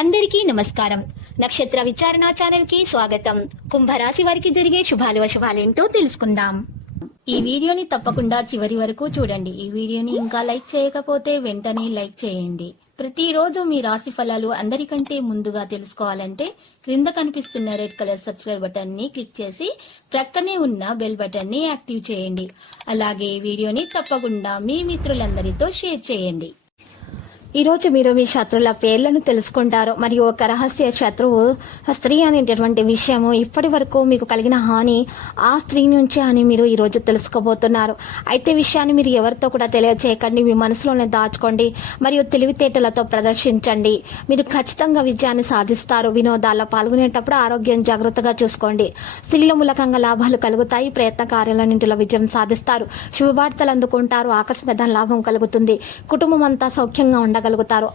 అందరికీ నమస్కారం. నక్షత్ర విచారణ ఛానల్ కి స్వాగతం. కుంభరాశి వారికి జరిగే శుభాలు అశుభాలేంటో తెలుసుకుందాం. ఈ వీడియోని తప్పకుండా చివరి వరకు చూడండి. ఈ వీడియోని ఇంకా లైక్ చేయకపోతే వెంటనే లైక్ చేయండి. ప్రతిరోజు మీ రాశి ఫలాలు అందరికంటే ముందుగా తెలుసుకోవాలంటే క్రింద కనిపిస్తున్న రెడ్ కలర్ సబ్స్క్రైబ్ బటన్ ని క్లిక్ చేసి ప్రక్కనే ఉన్న బెల్ బటన్ ని యాక్టివ్ చేయండి. అలాగే ఈ వీడియోని తప్పకుండా మీ మిత్రులందరితో షేర్ చేయండి. ఈ రోజు మీరు మీ శత్రువుల పేర్లను తెలుసుకుంటారు. మరియు ఒక రహస్య శత్రువు స్త్రీ అనేటటువంటి విషయము ఇప్పటి వరకు మీకు కలిగిన హాని ఆ స్త్రీ నుంచే అని మీరు ఈ రోజు తెలుసుకోబోతున్నారు. అయితే విషయాన్ని మీరు ఎవరితో కూడా తెలియజేయకండి, మీ మనసులోనే దాచుకోండి మరియు తెలివితేటలతో ప్రదర్శించండి. మీరు ఖచ్చితంగా విజయాన్ని సాధిస్తారు. వినోదాల్లో పాల్గొనేటప్పుడు ఆరోగ్యం జాగ్రత్తగా చూసుకోండి. స్త్రీల మూలకంగా లాభాలు కలుగుతాయి. ప్రయత్న కార్యాలన్నింటిలో విజయం సాధిస్తారు. శుభవార్తలు అందుకుంటారు. ఆకస్మిక లాభం కలుగుతుంది. కుటుంబం అంతా సౌఖ్యంగా ఉండగలుగుతారు.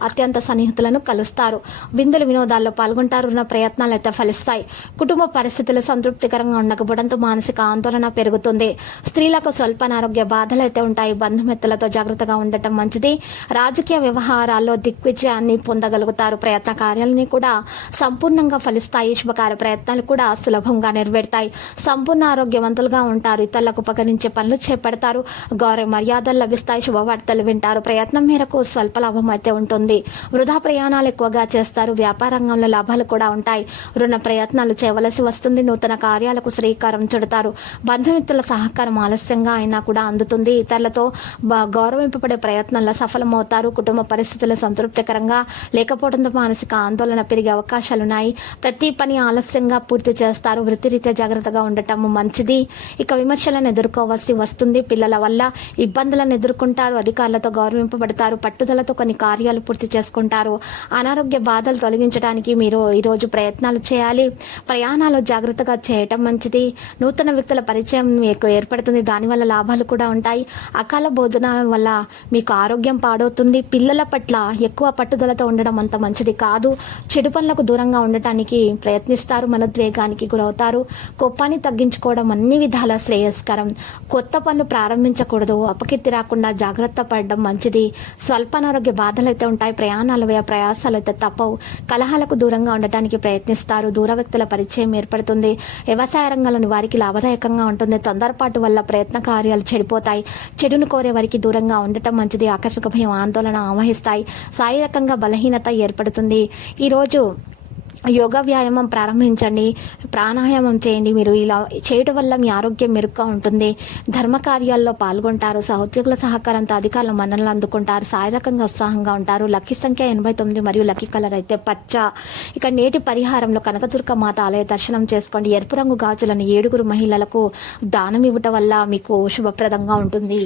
అత్యంత సన్నిహితులను కలుస్తారు. విందుల వినోదాల్లో పాల్గొంటారు. ఉన్న ప్రయత్నాలు అయితే ఫలిస్తాయి. కుటుంబ పరిస్థితులు సంతృప్తికరంగా ఉండకపోవడంతో మానసిక ఆందోళన పెరుగుతుంది. స్త్రీలకు స్వల్ప అనారోగ్య బాధలు అయితే ఉంటాయి. బంధుమిత్రులతో జాగ్రత్తగా ఉండటం మంచిది. రాజకీయ వ్యవహారాల్లో దిగ్విజయాన్ని పొందగలుగుతారు. ప్రయత్న కార్యాలని కూడా సంపూర్ణంగా ఫలిస్తాయి. శుభకార్య ప్రయత్నాలు కూడా సులభంగా నెరవేరుతాయి. సంపూర్ణ ఆరోగ్యవంతులుగా ఉంటారు. ఇతరులకు ఉపకరించే పనులు చేపడతారు. గౌరవ మర్యాదలు లభిస్తాయి. శుభవార్తలు వింటారు. ప్రయత్నం మేరకు స్వల్ప లాభం అయితే ఉంటుంది. వృధా ప్రయాణాలు ఎక్కువగా చేస్తారు. వ్యాపార రంగంలో లాభాలు కూడా ఉంటాయి. రుణ ప్రయత్నాలు చేయవలసి వస్తుంది. నూతన కార్యాలకు శ్రీకారం చుడతారు. బంధుమిత్రుల సహకారం ఆలస్యంగా అయినా కూడా అందుతుంది. ఇతరులతో గౌరవింపబడే ప్రయత్నాల్లో సఫలమవుతారు. కుటుంబ పరిస్థితులు సంతృప్తికరంగా లేకపోవడంతో మానసిక ఆందోళన పెరిగే అవకాశాలున్నాయి. ప్రతి పని ఆలస్యంగా పూర్తి చేస్తారు. వృత్తిరీత్యా జాగ్రత్తగా ఉండటం మంచిది. ఇక విమర్శలను ఎదుర్కోవాల్సి వస్తుంది. పిల్లల వల్ల ఇబ్బందులను ఎదుర్కొంటారు. అధికారులతో గౌరవింపబడతారు. పట్టుదలతో కొన్ని కార్యాలు పూర్తి చేసుకుంటారు. అనారోగ్య బాధలు తొలగించడానికి మీరు ఈరోజు ప్రయత్నాలు చేయాలి. ప్రయాణాలు జాగ్రత్తగా చేయటం మంచిది. నూతన వ్యక్తుల పరిచయం మీకు ఏర్పడుతుంది. దానివల్ల లాభాలు కూడా ఉంటాయి. అకాల భోజనాల వల్ల మీకు ఆరోగ్యం పాడవుతుంది. పిల్లల పట్ల ఎక్కువ పట్టుదలతో ఉండడం అంత మంచిది కాదు. చెడు పనులకు దూరంగా ఉండటానికి ప్రయత్నిస్తారు. మనోద్వేగానికి గురవుతారు. కోపాన్ని తగ్గించుకోవడం అన్ని విధాల శ్రేయస్కరం. కొత్త పనులు ప్రారంభించకూడదు. అపకీర్తి రాకుండా జాగ్రత్త పడడం మంచిది. స్వల్ప అనారోగ్య బాధలు అయితే ఉంటాయి. ప్రయాణాలు ప్రయాసాలు అయితే తప్పవు. కలహాలకు దూరంగా ఉండటానికి ప్రయత్నిస్తారు. దూర వ్యక్తుల పరిచయం ఏర్పడుతుంది. వ్యవసాయ రంగంలోని వారికి లాభదాయకంగా ఉంటుంది. తొందరపాటు వల్ల ప్రయత్న కార్యాలు చెడిపోతాయి. చెడును కోరే వారికి దూరంగా ఉండటం మంచిది. ఆకస్మిక భయం ఆందోళన ఆవహిస్తాయి. శారీరకంగా బలహీనత ఏర్పడుతుంది. ఈరోజు యోగా వ్యాయామం ప్రారంభించండి. ప్రాణాయామం చేయండి. మీరు ఇలా చేయటం వల్ల మీ ఆరోగ్యం మెరుగ్గా ఉంటుంది. ధర్మ కార్యాల్లో పాల్గొంటారు. సహోద్యోగుల సహకారంతో అధికారుల మన్ననలు అందుకుంటారు. శారీరకంగా ఉత్సాహంగా ఉంటారు. లక్కీ సంఖ్య 89 మరియు లక్కీ కలర్ అయితే పచ్చ. ఇక నేటి పరిహారంలో కనకదుర్గ మాత ఆలయ దర్శనం చేసుకోండి. ఎరుపు రంగు గాజులను 7 మహిళలకు దానం ఇవ్వటం వల్ల మీకు శుభప్రదంగా ఉంటుంది.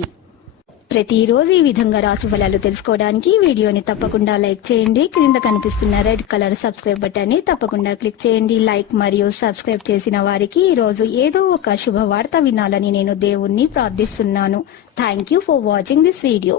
ప్రతిరోజు ఈ విధంగా రాశి ఫలాలు తెలుసుకోవడానికి వీడియోని తప్పకుండా లైక్ చేయండి. క్రింద కనిపిస్తున్న రెడ్ కలర్ సబ్స్క్రైబ్ బటన్ ని తప్పకుండా క్లిక్ చేయండి. లైక్ మరియు సబ్స్క్రైబ్ చేసిన వారికి ఈ రోజు ఏదో ఒక శుభవార్త వినాలని నేను దేవుణ్ణి ప్రార్థిస్తున్నాను. Thank you for watching this video.